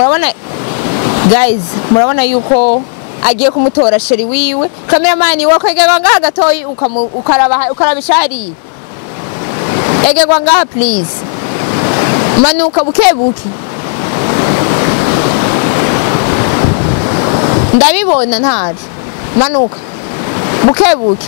Murabona guys, murabona yuko agiye kumutora sheri wiwe. Cameraman wako yegwa ngaha gatoyi ukarabisha hari. Yegwa ngaha please. Manuka bukebuke. Ndabibona ntaje. Manuka. Bukebuke.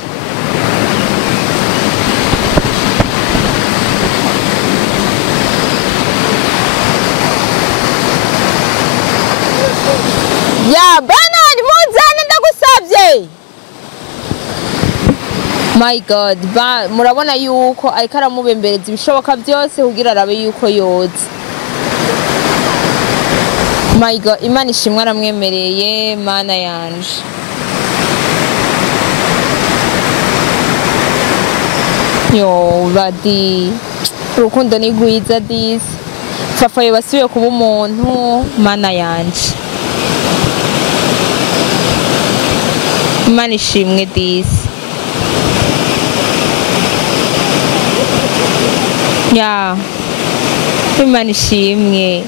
Ya Banoni muzane ndagusavye. My God, murabona yuko ariko aramubembereza ibishoboka byose kugira arabe yuko yoza. My God, Imana ishimwe aramwemereye mana yanje. Yo badi urukundo ni gwiza disi. Fafa yabasubiye kuba umuntu mana yanje. Imana ishimwe disi. Ya Imana ishimwe.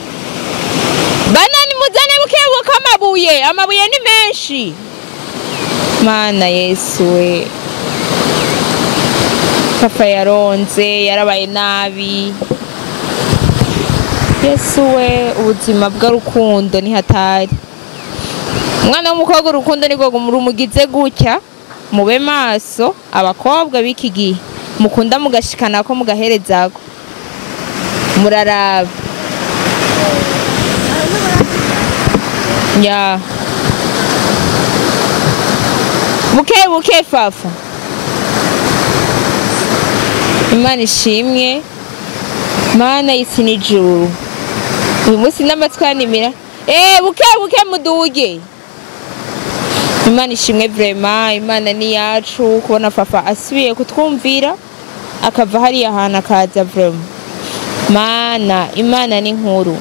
Banoni muzane bukebuka amabuye ni menshi. Mana Yesu we. Fafa yaronze yarabaye nabi. Yesu we, ubuzima bw'urukundo ni hatari. Mwana w'umukobwa urukundo niko rumugize gutya, mube maso abakobwa biki gihe mukunda mugashikana ko mugaherezako muraraba. Ya buke Fafa. Imana ishimwe mana y'isi n'ijuru. Uyu munsi n'amatwanimira buke muduge. Imana ishimwe vraiment. Imana ni yacu kubona Fafa asubiye kutwumvira akava hari ahantu akaza vraiment. Imana ni nkuru.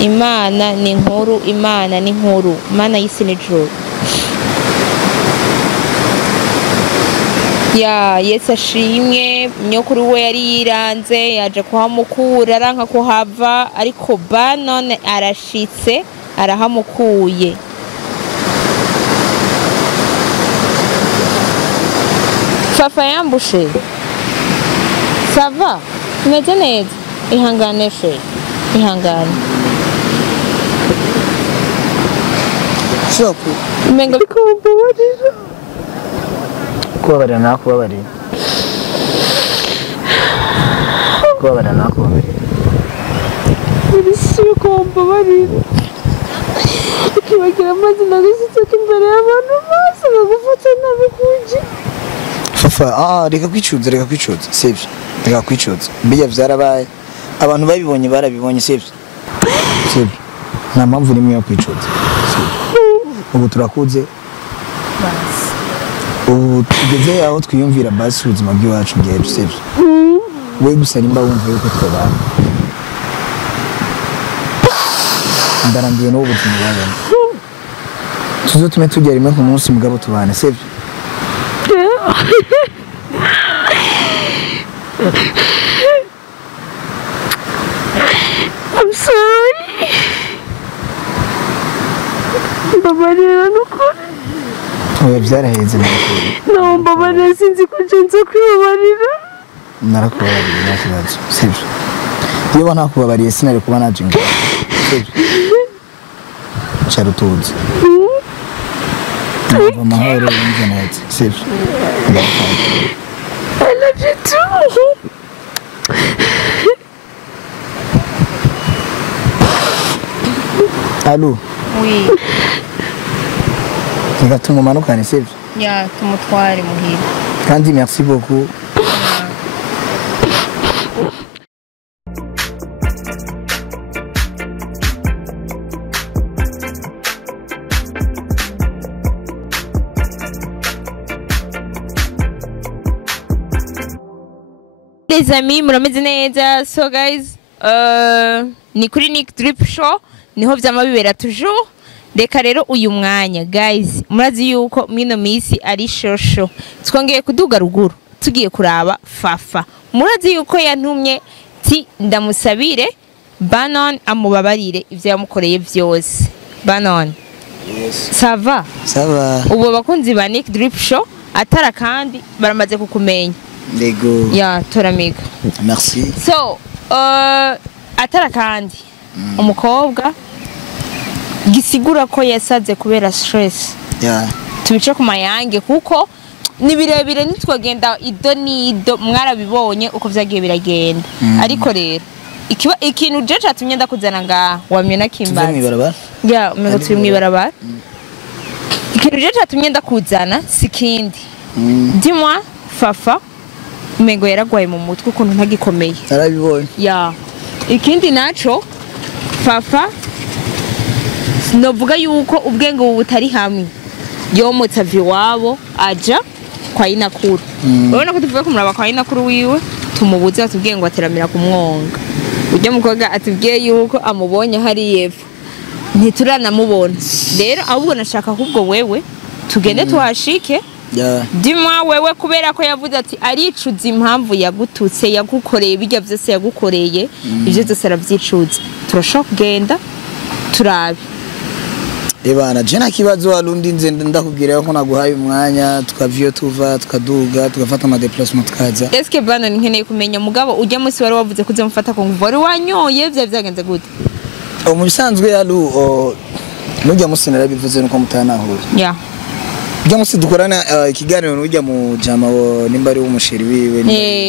Imana ni nkuru. Imana ni nkuru. Mana y'isi n'ijuru. Ya Yesu ashimwe. Nyokuru we yari yiranze yaje kuhamukura aranka kuhava ariko Banoni arashitse arahamukuye. Fafa yambushe. Sava umeze neza. Ihangane she. Ihangane. Shopu. Menga kumbabarira. Kubabarira nakubabarira. Kubabarira nakubabarira. Urisiyo kumbabarira. Ukibagira amazina gusitse imbere y'abantu bose bagufata nabi kuje. Fafa reka kwicuza sivyo. Reka kwicuza. Bijya vyarabaye. Abantu babibonye barabibonye sivyo. Nta mpamvu nimwe yo kwicuza. Ubu turakuze. Ubu tugeze aho twiyumvira basi ubuzima bw'iwacu bw'ejo sivyo. We gusa nimba wumva yuko twabana. Ndarambiye no ubuzima bw'abana. Tuzotume tugera rimwe ku munsi mugabo tubane sivyo. I'm sorry. Mbabarira nukuri. Oya byaraheze nakuri. No mbabarira sinzi ko nje kwibabarira. Narakubabarira nakibazo sivyo. Iyo ntakubabariye sinari kuba naje ngo. Sivyo. Charutuzi. Amahoro y'internet sivyo. I love you too. Allô? Oui. Reka tumumanukane sivyo? Ya tumutware muhira. Kandi merci beaucoup. Les amis, murameze neza. So guys, ni kuri Nick Drip Show niho vyama bibera toujours. Reka rero uyu mwanya guys, murazi yuko mino misi ari shosho. Twongeye kuduga ruguru tugiye kuraba Fafa. Murazi yuko yantumye ti ndamusabire Banoni amubabarire ivyo yamukoreye vyose. Banoni Yes. sava Sava. ubu bakunzi ba Nick Drip Show atara kandi baramaze kukumenya. Lego. Ya toramiga. Merci. So atara kandi umukobwa gisigura ko yasaze kubera stress. Yeah. Tubice ku mayange kuko ni birebire nitwagenda ido nido mwarabibonye uko vyagiye biragenda. Ariko rero ikintu je catumye ndakuzana nga wamye na Kimbazi. Tuve mwibarabara? Ya umengo turi mwibarabara. Ikintu je catumye ndakuzana sikindi. Dis-moi Fafa umengo yaragwaye mu mutwe ukuntu ntagikomeye. Narabibonye. Ya ikindi naco Fafa novuga yuko ubwenge ubu butari hamwe yomotse avi wabo aja kwa inakuru. Urabona ko tuvuye kumuraba kwa inakuru wiwe tumubuze atubwiye ngo ateramira ku mwonga. Ujya mukobwa atubwiye yuko amubonye hari yepfo ntituranamubona. Rero ahubwo nashaka ahubwo wewe tugende tuhashike. Dis-moi wewe kubera ko yavuze ati aricuza impamvu yagututse yagukoreye bijya byose yagukoreye ivyo byose aravyicuza. Turashaka kugenda turabe. Ebana je nakibazo warundi nze ndakubwira ko naguhaye umwanya tukavyo tuva tukaduga tugafata ama déplacement tukaza. Est-ce que Banoni nkeneye kumenya mugabo ujya munsi wari wavuze kuze mufata ko nguvori wanyoye vyagenze gute? Mu bisanzwe yaru nujya munsi narabivuze nuko mutanahura. Yeah. Ujya munsi dukorana ikiganiro nujya mu jama nimba ari umusheri wiwe.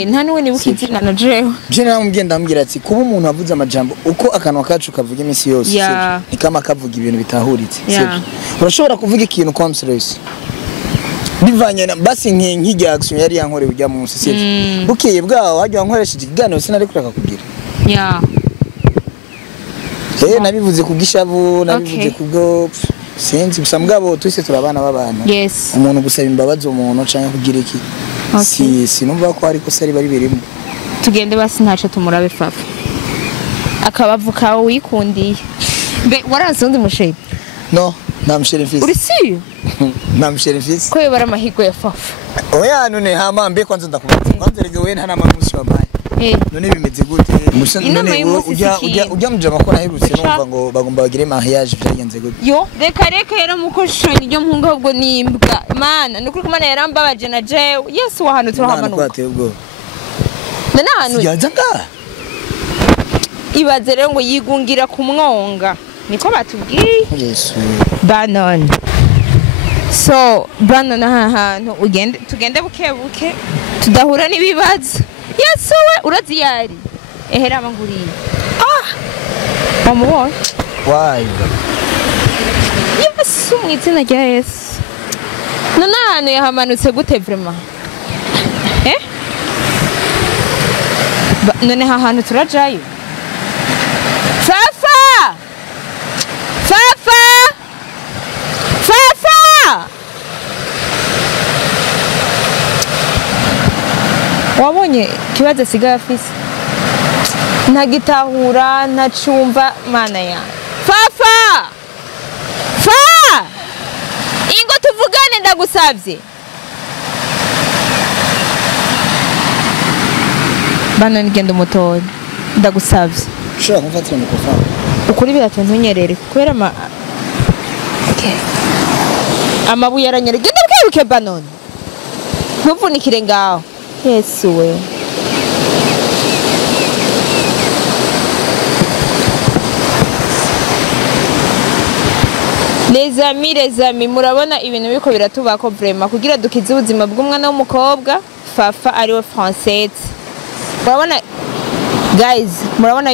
Nta niwe nibuka izina na jewe. Je namubwiye ndambwira ati kuba umuntu avuze amajambo uko akanwa kacu kavuga imisi yose. Yeah. Ni kama kavuga ibintu bitahuritse. Yeah. Urashobora kuvuga ikintu comme serious. Bivanye na basi nk'ijya action yari yankore ujya munsi sivyo. Bukeye bwaho hajya wankoresheje ikiganiro sinari kureka kugira. Yeah. Nabivuze kugishavu nabivuze kubwo sinzi gusa mugabo twese turabana babana. Yes. Umuntu gusaba imbabazi umuntu canke kugira iki. Sinumva ko ariko sari bari birimo. Tugende basi ntaco tumurabe Fafa. Akabavu kawe wikundiye. Be warazi undi musheri? No, nta musheri mfise. Uri si? Nta musheri mfise. Ko yobara amahigo ya Fafa. Oya none hama mbe kwanza ndakubaza. Kwanza rege we nta namamusi wabaye. None bimeze gute? None ujya muje makora herutse numva ngo bagomba bagire mariage byagenze gute? Yo reka yera mukoshanya ryo mpunga ahubwo nimbwa. Mana nukuri kumana yarambabaje na jewe. Yesu wa hano turahamanuka. Twateye ubwo. Nana hano. Sigaza nga. Ibaze rero ngo yigungira ku mwonga. Niko batubwiye. Yesu. Banoni. So Banoni ahantu tugende buke tudahura n'ibibazo. Yesu we urazi yari. Ehera abanguriye. Wamubonye? Why? Yesu mwizina rya Yesu. None ahantu yahamanutse gute vraiment? None ahantu turajayo. Fafa! Fafa! Fafa! Wabonye kibazo sigaye afise? Ntagitahura ntacumva mana ya. Fafa! Fa! Ingo tuvugane ndagusavye. Banoni genda umutoye. Ndagusavye. Shaka kumfatira mikrofone. Ukuri biratontunyerere kubera Okay. Amabuye aranyere. Genda bwiruke Banoni. Ntuvunikire ngaho. Yesu we. Les amis murabona ibintu biko biratubako vraiment kugira dukize ubuzima bw'umwana w'umukobwa Fafa ariwe française. Murabona guys murabona